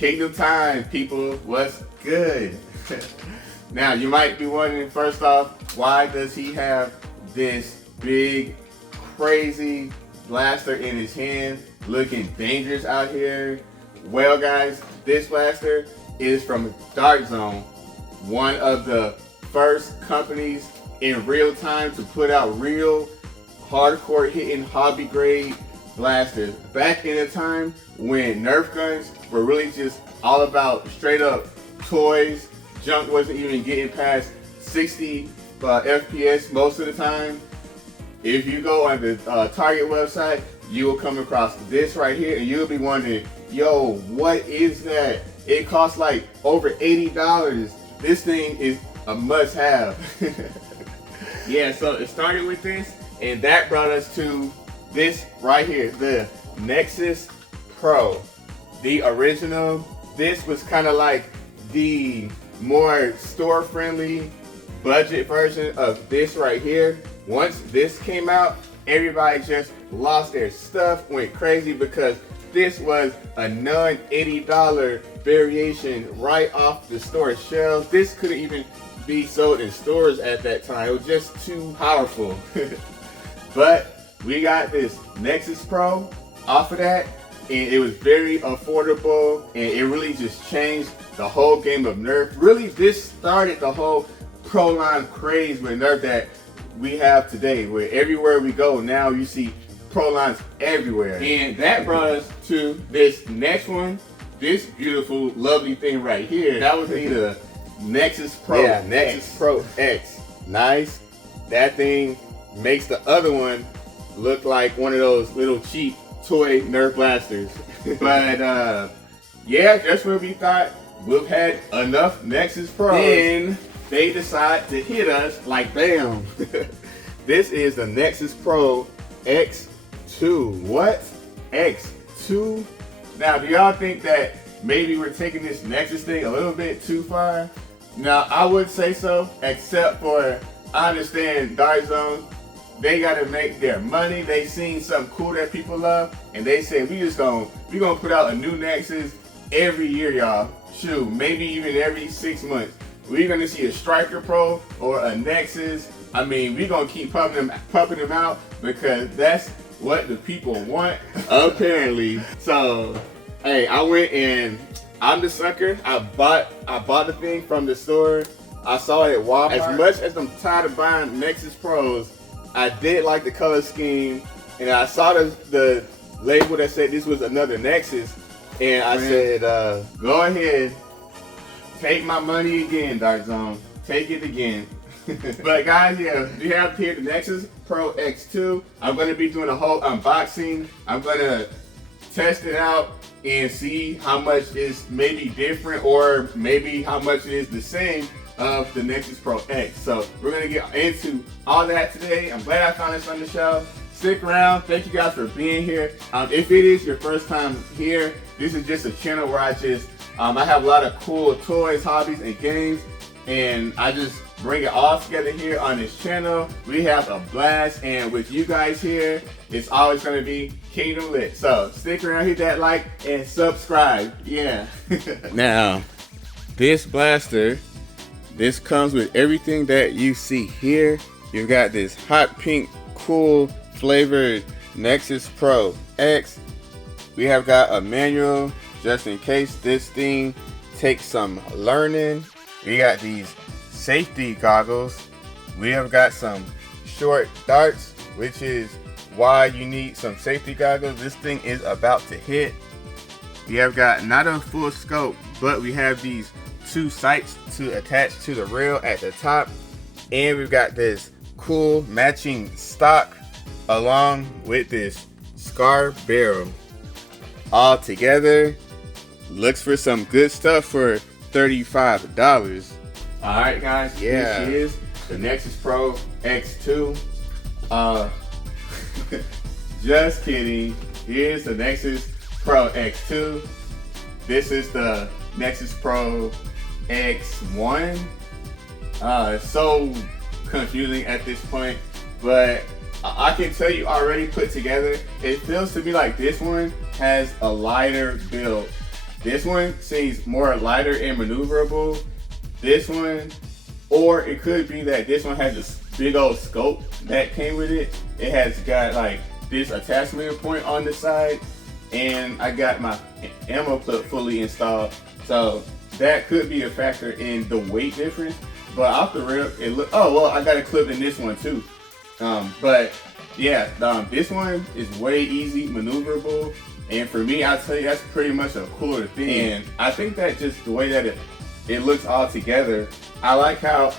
Kingdom time, people. What's good? Now, you might be wondering, first off, why does he have this big, crazy blaster in his hand, looking dangerous out here? Well, guys, this blaster is from Dark Zone, one of the first companies in real time to put out real hardcore hitting hobby grade blasters. Back in a time when Nerf guns were really just all about straight up toys, junk wasn't even getting past 60 FPS most of the time. If you go on the Target website, you will come across this right here and you'll be wondering, yo, what is that? It costs like over $80. This thing is a must have. Yeah, so it started with this, and that brought us to this right here, the Nexus Pro. The original, this was kind of like the more store-friendly budget version of this right here. Once this came out, everybody just lost their stuff, went crazy, because this was a non-$80 variation right off the store shelves. This couldn't even be sold in stores at that time. It was just too powerful. But we got this Nexus Pro off of that, and it was very affordable, and it really just changed the whole game of Nerf. Really, this started the whole pro line craze with Nerf that we have today, where everywhere we go now you see pro lines everywhere. And that brought us to this next one, this beautiful, lovely thing right here. That would be the Nexus Pro. Yeah, Nexus Pro X. Nice. That thing makes the other one look like one of those little cheap toy Nerf blasters. But yeah, just when we thought we've had enough Nexus Pros, then they decide to hit us like bam. This is the Nexus Pro X2. What? X2? Now, do y'all think that maybe we're taking this Nexus thing a little bit too far? Now, I would say so, except for, I understand Dark Zone, they gotta make their money. They seen something cool that people love, and they said, we gonna put out a new Nexus every year, y'all. Shoot, maybe even every 6 months. We're gonna see a Striker Pro or a Nexus. I mean, we're gonna keep pumping them out, because that's what the people want, apparently. So, hey, I went and I'm the sucker. I bought the thing from the store. I saw it at Walmart. As much as I'm tired of buying Nexus Pros, I did like the color scheme, and I saw the label that said this was another Nexus, and I said, go ahead, take my money again, Dark Zone. Take it again. But guys, yeah, we have here the Nexus Pro X2. I'm going to be doing a whole unboxing. I'm going to test it out and see how much is maybe different, or maybe how much it is the same of the Nexus Pro X. So we're going to get into all that today. I'm glad I found this on the show. Stick around. Thank you guys for being here. If it is your first time here, this is just a channel where I have a lot of cool toys, hobbies, and games, and I just bring it all together here on this channel. We have a blast, and with you guys here, it's always going to be Kingdom lit. So stick around, hit that like, and subscribe. Yeah. Now, this blaster, this comes with everything that you see here. You've got this hot pink, cool flavored Nexus Pro X. We have got a manual just in case this thing takes some learning. We got these safety goggles. We have got some short darts, which is why you need some safety goggles. This thing is about to hit. We have got not a full scope, but we have these two sights to attach to the rail at the top, and we've got this cool matching stock along with this scar barrel. All together, looks for some good stuff for $35. Alright guys, yeah, this is the Nexus Pro X2. Just kidding. Here's the Nexus Pro X2. This is the Nexus Pro X1. It's so confusing at this point, but I can tell you already put together, it feels to me like this one has a lighter build This one seems more lighter and maneuverable. This one, or it could be that this one has this big old scope that came with it. It has got like this attachment point on the side, and I got my ammo clip fully installed. So that could be a factor in the weight difference. But off the rip, it look. Oh well, I got a clip in this one too. But yeah, this one is way easy maneuverable, and for me, I'd say that's pretty much a cooler thing. And I think that just the way that it looks all together, I like how,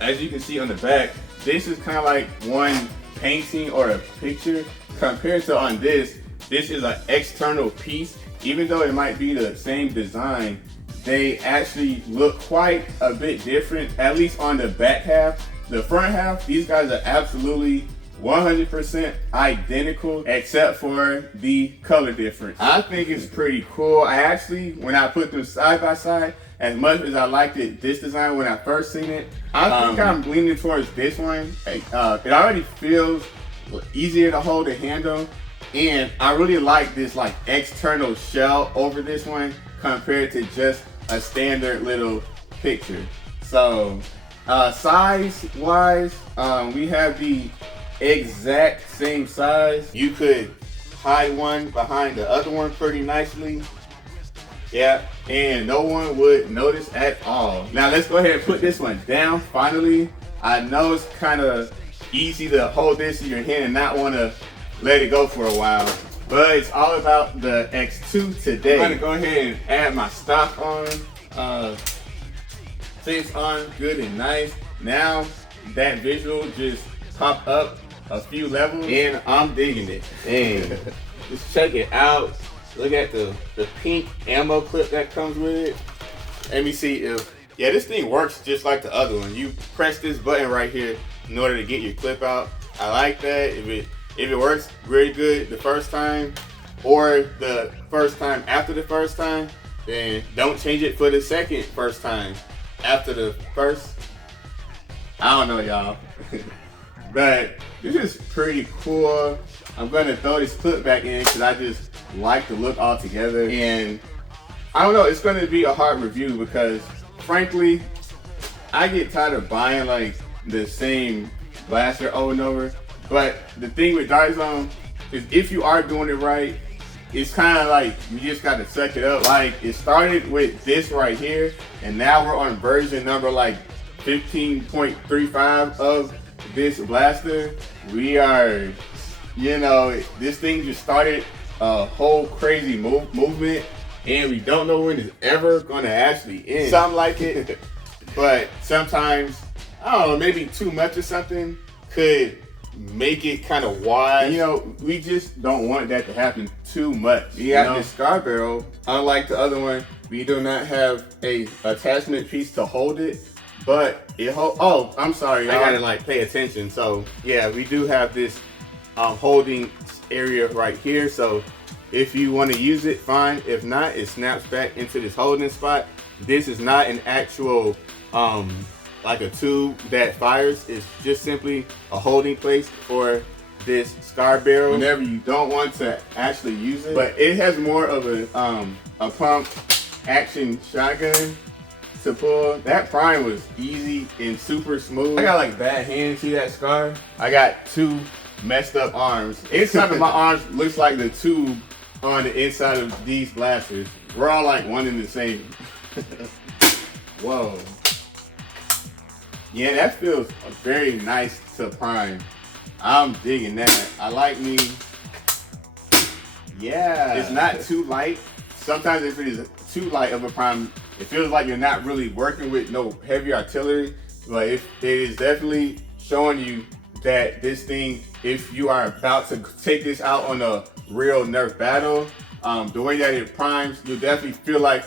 as you can see on the back, this is kind of like one painting or a picture compared to on this. This is an external piece. Even though it might be the same design, they actually look quite a bit different, at least on the back half. The front half, these guys are absolutely 100% identical except for the color difference. I think it's pretty cool. I actually, when I put them side by side, as much as I liked this design when I first seen it, I think I'm leaning towards this one. It already feels easier to hold and handle, and I really like this like external shell over this one compared to just a standard little picture. So size wise, we have the exact same size. You could hide one behind the other one pretty nicely. Yeah, and no one would notice at all. Now let's go ahead and put this one down finally. I know it's kind of easy to hold this in your hand and not want to let it go for a while, but it's all about the X2 today. I'm gonna go ahead and add my stock on. Things on good and nice. Now that visual just popped up a few levels, and I'm digging it. And just check it out. Look at the pink ammo clip that comes with it. Let me see if, yeah, this thing works just like the other one. You press this button right here in order to get your clip out. I like that. If it works really good the first time, or the first time after the first time, then don't change it for the first time after the first. I don't know, y'all. But this is pretty cool. I'm gonna throw this clip back in because I just like the look altogether. And I don't know, it's gonna be a hard review because frankly, I get tired of buying like the same blaster over and over. But the thing with Dart Zone is if you are doing it right, it's kind of like you just got to suck it up. Like it started with this right here, and now we're on version number like 15.35 of this blaster. We are, you know, this thing just started a whole crazy movement, and we don't know when it's ever going to actually end. Something like it, but sometimes, I don't know, maybe too much or something could make it kind of wide. You know, we just don't want that to happen too much. You have this scar barrel. Unlike the other one, we do not have a attachment piece to hold it, but it oh, I'm sorry, I gotta like pay attention. So yeah, we do have this holding area right here. So if you want to use it, fine. If not, it snaps back into this holding spot. This is not an actual like a tube that fires. It's just simply a holding place for this scar barrel whenever you don't want to actually use it. But it has more of a pump action shotgun to pull. That prime was easy and super smooth. I got like bad hands. See that scar? I got two messed up arms. Inside of my arms looks like the tube on the inside of these blasters. We're all like one and the same. Whoa. Yeah, that feels very nice to prime. I'm digging that. I like me. Yeah. It's not too light. Sometimes if it is too light of a prime, it feels like you're not really working with no heavy artillery. But it is definitely showing you that this thing, if you are about to take this out on a real Nerf battle, the way that it primes, you'll definitely feel like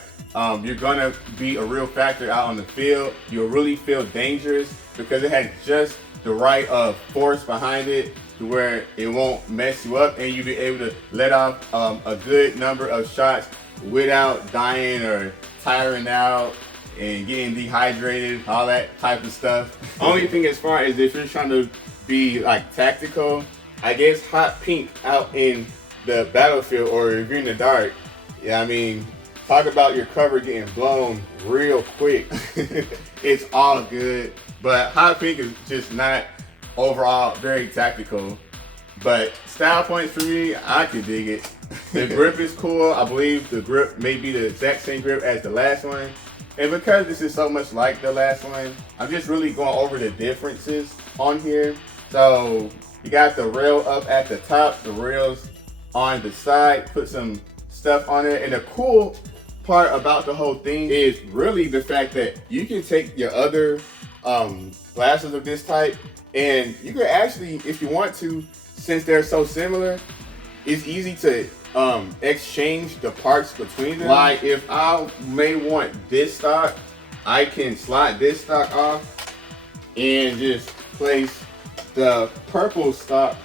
you're gonna be a real factor out on the field. You'll really feel dangerous because it has just the right force behind it to where it won't mess you up, and you'll be able to let off a good number of shots without dying or tiring out and getting dehydrated, all that type of stuff. Only thing as far as if you're trying to be like tactical, I guess hot pink out in the battlefield or if you're in the dark, yeah, I mean, talk about your cover getting blown real quick. It's all good, but hot pink is just not overall very tactical. But style points for me, I can dig it. The grip is cool. I believe the grip may be the exact same grip as the last one. And because this is so much like the last one, I'm just really going over the differences on here. So you got the rail up at the top, the rails on the side, put some stuff on it. And the cool part about the whole thing is really the fact that you can take your other blasters of this type and you can actually, if you want to, since they're so similar, it's easy to exchange the parts between them. Like if I may want this stock, I can slide this stock off and just place the purple stock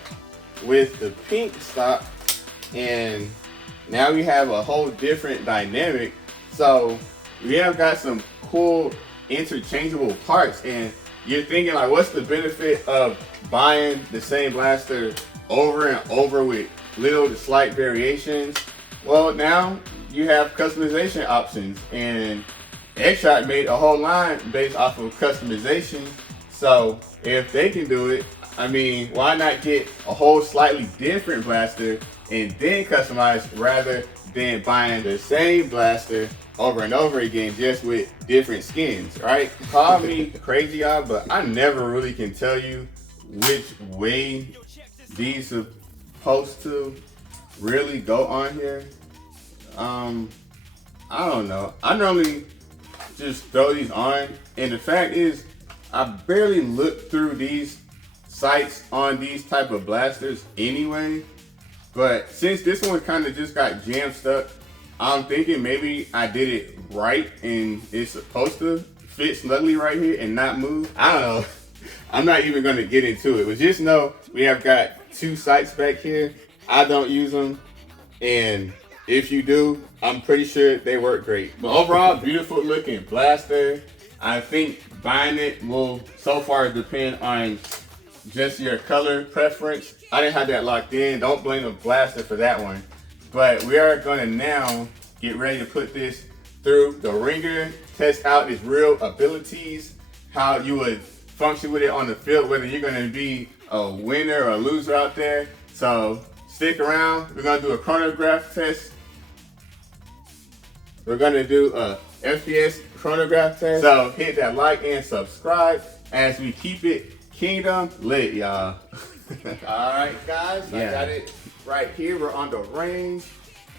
with the pink stock, and now we have a whole different dynamic. So we have got some cool interchangeable parts, and you're thinking like, what's the benefit of buying the same blaster over and over with little to slight variations? Well, now you have customization options, and X-Shot made a whole line based off of customization. So if they can do it, I mean, why not get a whole slightly different blaster and then customize rather than buying the same blaster over and over again just with different skins, right? Call me crazy, y'all, but I never really can tell you which way these are supposed to really go on here. I don't know. I normally just throw these on, and the fact is I barely look through these sights on these type of blasters anyway. But since this one kind of just got jam stuck, I'm thinking maybe I did it right and it's supposed to fit snugly right here and not move. I don't know. I'm not even going to get into it, but just know we have got two sights back here. I don't use them, and if you do, I'm pretty sure they work great. But overall, beautiful looking blaster. I think buying it will so far depend on just your color preference. I didn't have that locked in. Don't blame the blaster for that one. But we are gonna now get ready to put this through the ringer, test out its real abilities, how you would function with it on the field, whether you're gonna be a winner or a loser out there. So stick around. We're gonna do a chronograph test. We're gonna do a FPS chronograph test. So hit that like and subscribe as we keep it Kingdom lit, y'all. All right, guys, I got it right here. We're on the range,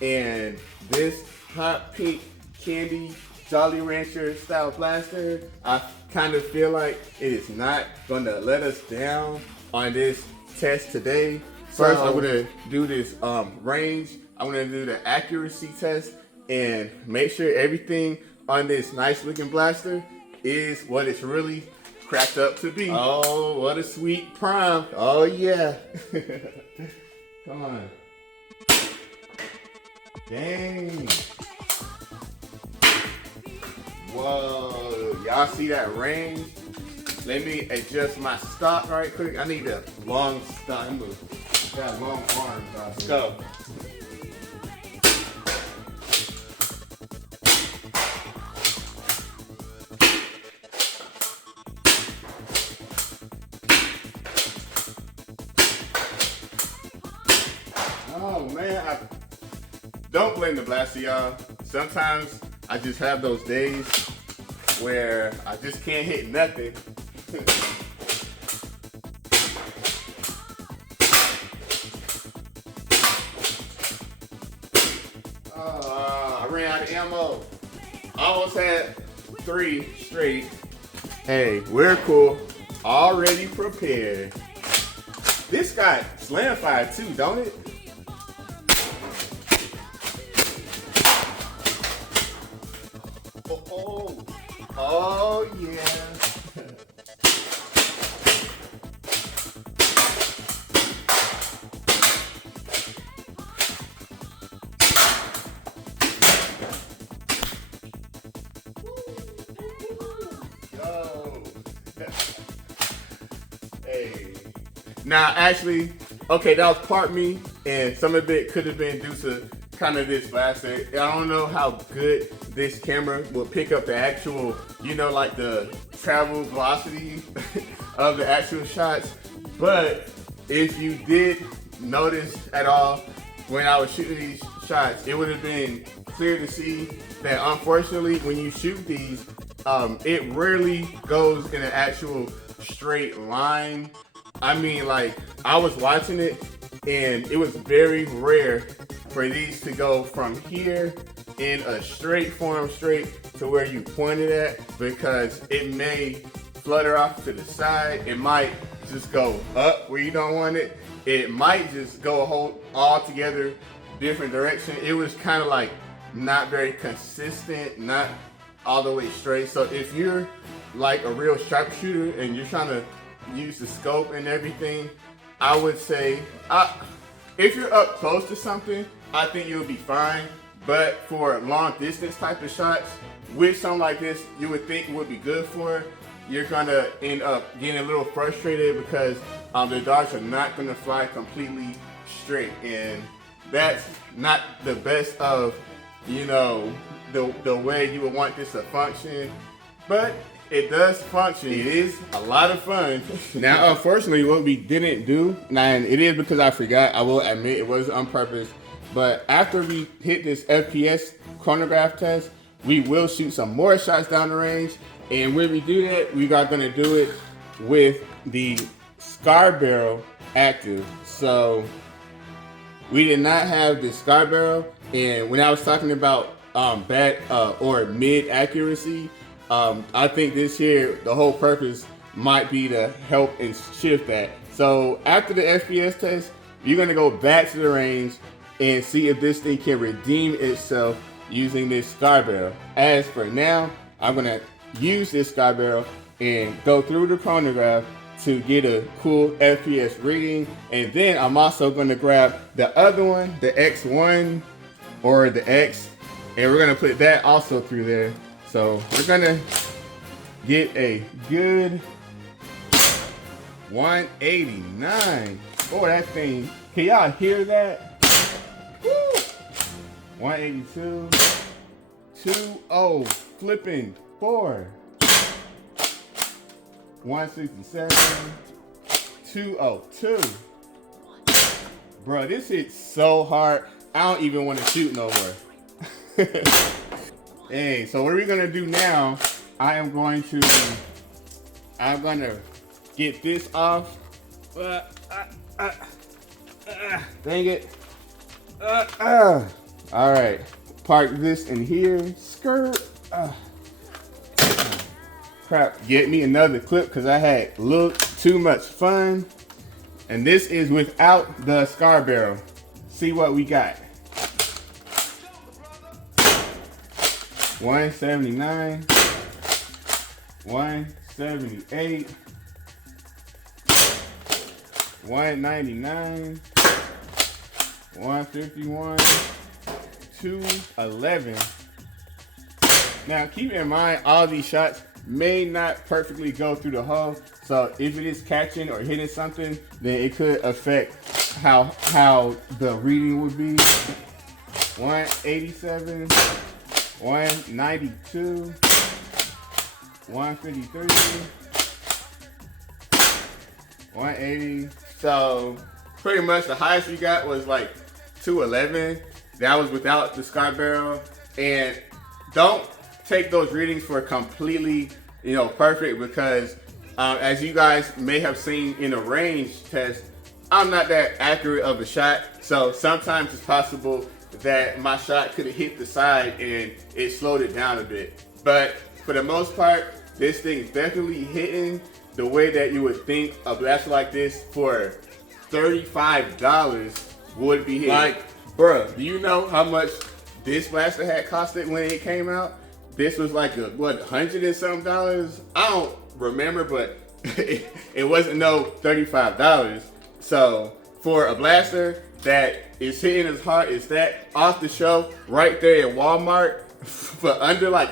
and this hot pink candy Jolly Rancher style blaster, I kind of feel like it is not gonna let us down on this test today. First, I'm gonna do this range. I'm gonna do the accuracy test and make sure everything on this nice looking blaster is what it's really cracked up to be. Oh, what a sweet prime. Oh yeah. Come on. Dang. Whoa, y'all see that range? Let me adjust my stock right quick. I need a long stock. I'm gonna got long arms. Let's go. Oh man, don't blame the blaster, y'all. Sometimes I just have those days where I just can't hit nothing. I ran out of ammo. Almost had 3 straight. Hey, we're cool. Already prepared. This got slam fire too, don't it? Oh yeah. Yo. Hey. Now actually, okay, that was part me, and some of it could have been due to kind of this blaster. I don't know how good this camera will pick up the actual, you know, like the travel velocity of the actual shots. But if you did notice at all when I was shooting these shots, it would have been clear to see that unfortunately when you shoot these, it rarely goes in an actual straight line. I mean, like, I was watching it and it was very rare for these to go from here in a straight form straight to where you pointed at, because it may flutter off to the side. It might just go up where you don't want it. It might just go a whole altogether different direction. It was kind of like not very consistent, not all the way straight. So if you're like a real sharpshooter and you're trying to use the scope and everything, I would say if you're up close to something, I think you'll be fine. But for long distance type of shots, with something like this, you would think would be good for, you're gonna end up getting a little frustrated because the darts are not gonna fly completely straight, and that's not the best of, you know, the way you would want this to function. But it does function. It is a lot of fun. Now, unfortunately, what we didn't do, and it is because I forgot, I will admit it was on purpose, but after we hit this FPS chronograph test, we will shoot some more shots down the range. And when we do that, we are gonna do it with the Scar Barrel active. So we did not have the Scar Barrel, and when I was talking about bad or mid accuracy, I think this here, the whole purpose might be to help and shift that. So after the FPS test, you're gonna go back to the range and see if this thing can redeem itself using this Scar Barrel. As for now, I'm gonna use this Scar Barrel and go through the chronograph to get a cool FPS reading. And then I'm also gonna grab the other one, the X1 or the X, and we're gonna put that also through there. So we're gonna get a good 189. Oh, that thing, can y'all hear that? Woo! 182, 2-0, flipping 4, 167, 202. Bro, this hits so hard, I don't even want to shoot no more. Hey, so what are we gonna do now? I'm gonna get this off. Dang it. All right, park this in here. Skirt. Crap, get me another clip because I had a little too much fun. And this is without the Scar Barrel. See what we got. 179, 178, 199, 151, 211. Now keep in mind, all these shots may not perfectly go through the hull, so if it is catching or hitting something, then it could affect how the reading would be. 187, 192, 153, 180. So pretty much the highest we got was like 211. That was without the Scar Barrel. And don't take those readings for completely, you know, perfect, because as you guys may have seen in a range test, I'm not that accurate of a shot. So sometimes it's possible that my shot could have hit the side and it slowed it down a bit. But for the most part, this thing is definitely hitting the way that you would think a blaster like this for $35 would be hitting. Like, bruh, do you know how much this blaster had costed when it came out? This was like a, what, $100 and something dollars? I don't remember, but it wasn't no $35. So for a blaster that is hitting as hard as that off the shelf right there at Walmart for under like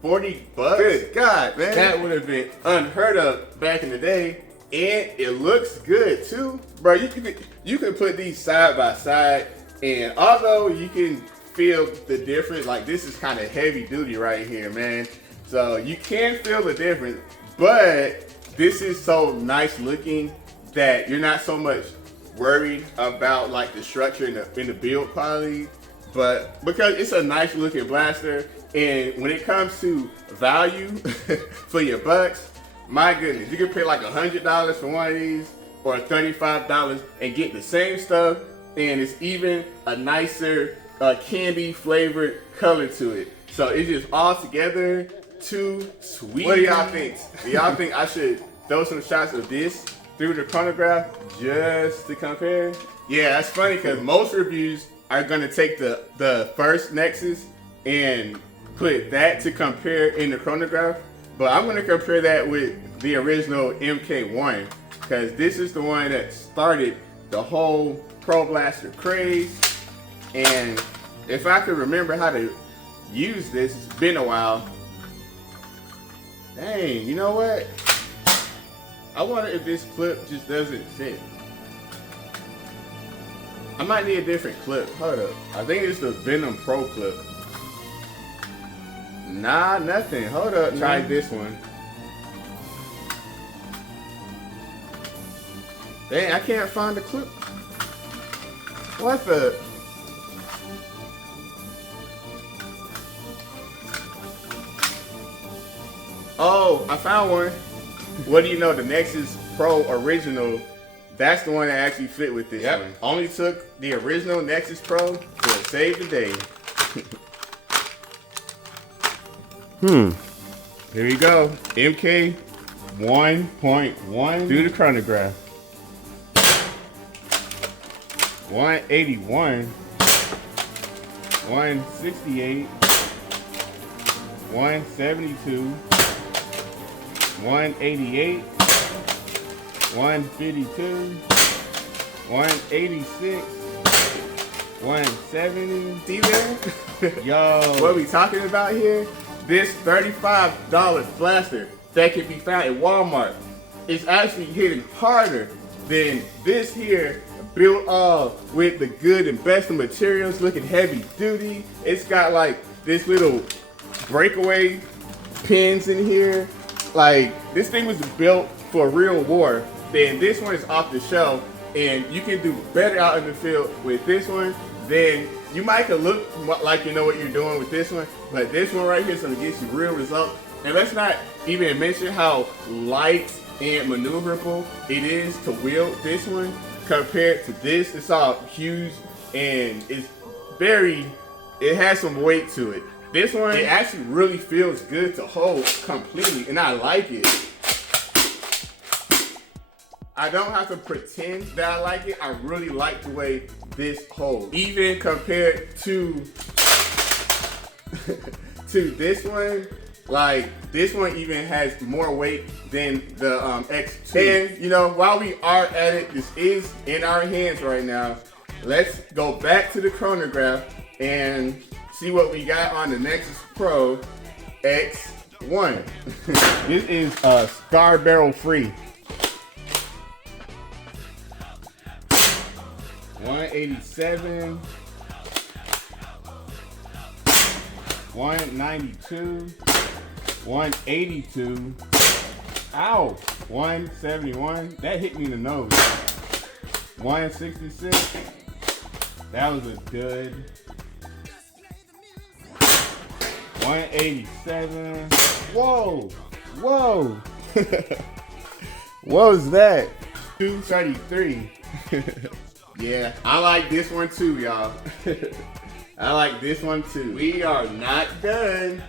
40 bucks. Good God, man. That would have been unheard of back in the day. And it looks good too. Bro, you can put these side by side, and although you can feel the difference. Like this is kind of heavy duty right here, man. So you can feel the difference, but this is so nice looking that you're not so much worried about like the structure in the build quality, but because it's a nice looking blaster, and when it comes to value for your bucks, my goodness, you can pay like $100 for one of these or $35 and get the same stuff, and it's even a nicer candy flavored color to it. So it's just all together too sweet. What do y'all think? Do y'all think I should throw some shots of this through the chronograph just to compare? Yeah, that's funny because most reviews are gonna take the first Nexus and put that to compare in the chronograph, but I'm gonna compare that with the original MK1 because this is the one that started the whole Pro Blaster craze. And if I could remember how to use this, it's been a while. Dang, you know what? I wonder if this clip just doesn't fit. I might need a different clip. Hold up. I think it's the Venom Pro clip. Nah, nothing. Hold up. Try this one. Dang, I can't find the clip. What the? Oh, I found one. What do you know? The Nexus Pro Original, that's the one that actually fit with this one. Only took the original Nexus Pro to save the day. Here we go. MK 1.1 through the chronograph. 181, 168, 172, 188, 152, 186, 170. See there? Yo. What are we talking about here? This $35 blaster that can be found at Walmart is actually hitting harder than this here, built all with the good and best of materials, looking heavy duty. It's got like this little breakaway pins in here. Like this thing was built for real war. Then this one is off the shelf, and you can do better out in the field with this one. Then you might could look like you know what you're doing with this one, but this one right here is gonna get you real results. And let's not even mention how light and maneuverable it is to wield this one compared to this. It's all huge and it's it has some weight to it. This one, it actually really feels good to hold completely, and I like it. I don't have to pretend that I like it. I really like the way this holds. Even compared to this one, like this one even has more weight than the X2. And you know, while we are at it, this is in our hands right now. Let's go back to the chronograph and see what we got on the Nexus Pro X1. This is scar barrel free. 187, 192, 182, ow, 171, that hit me in the nose. 166, that was a dud. 187, whoa, whoa. What was that? 233. Yeah, I like this one too, y'all. I like this one too. We are not done.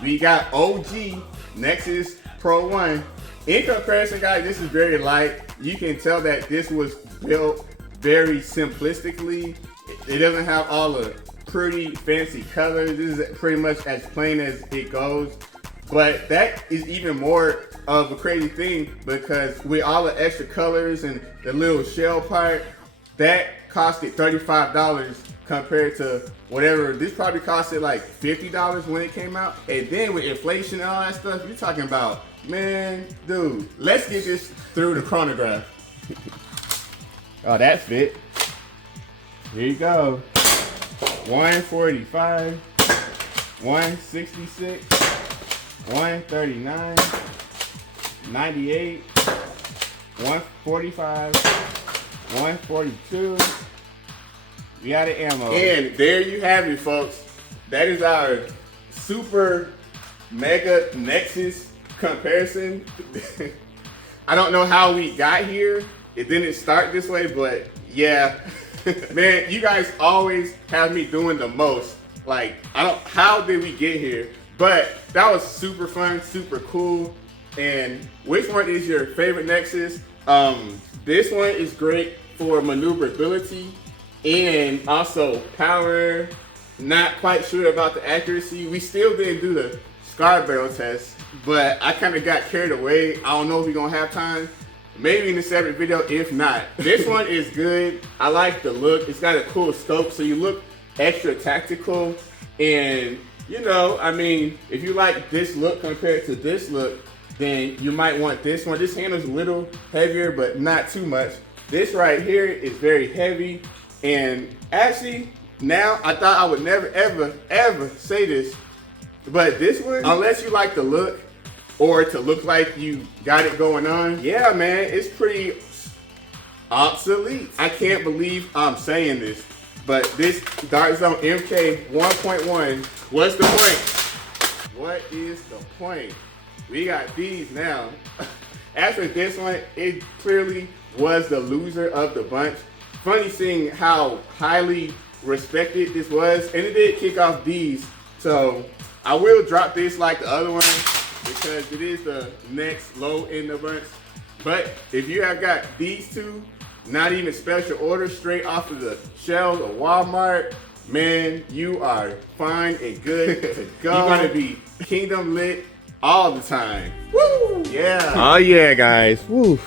We got OG Nexus Pro 1. In comparison, guys, this is very light. You can tell that this was built very simplistically. It doesn't have all the pretty fancy colors. This is pretty much as plain as it goes. But that is even more of a crazy thing because with all the extra colors and the little shell part, that costed $35 compared to whatever. This probably costed like $50 when it came out. And then with inflation and all that stuff, you're talking about, man, dude, let's get this through the chronograph. Oh, that fit. Here you go. 145, 166, 139, 98, 145, 142. We out of ammo. And there you have it, folks. That is our super mega Nexus comparison. I don't know how we got here. It didn't start this way, but yeah. Man, you guys always have me doing the most. Like, how did we get here? But that was super fun, super cool. And which one is your favorite Nexus? This one is great for maneuverability and also power. Not quite sure about the accuracy. We still didn't do the scar barrel test, but I kind of got carried away. I don't know if we're gonna have time. Maybe in a separate video, if not. This one is good. I like the look. It's got a cool scope, so you look extra tactical. And you know, I mean, if you like this look compared to this look, then you might want this one. This handle's a little heavier, but not too much. This right here is very heavy. And actually, now I thought I would never, ever say this, but this one, unless you like the look or to look like you got it going on, yeah, man, it's pretty obsolete. I can't believe I'm saying this, but this Dart Zone MK 1.1, what's the point? What is the point? We got these now. After this one, it clearly was the loser of the bunch. Funny seeing how highly respected this was, and it did kick off these. So I will drop this like the other one because it is the next low in the bunch. But if you have got these two, not even special order, straight off of the shelves of Walmart, man, you are fine and good to go. You're gonna be Kingdom lit all the time. Woo! Yeah. Oh yeah, guys. Woo.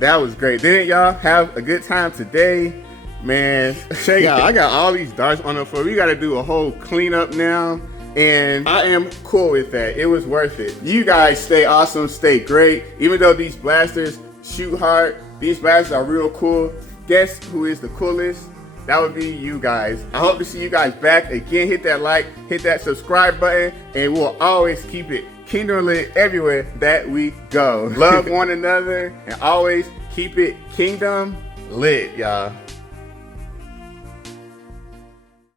That was great. Didn't y'all have a good time today? Man, check out. I got all these darts on the floor. We got to do a whole cleanup now. And I am cool with that. It was worth it. You guys stay awesome, stay great. Even though these blasters shoot hard, these blasters are real cool. Guess who is the coolest? That would be you guys. I hope to see you guys back. Again, hit that like, hit that subscribe button, and we'll always keep it Kingdom lit everywhere that we go. Love one another and always keep it Kingdom lit, y'all.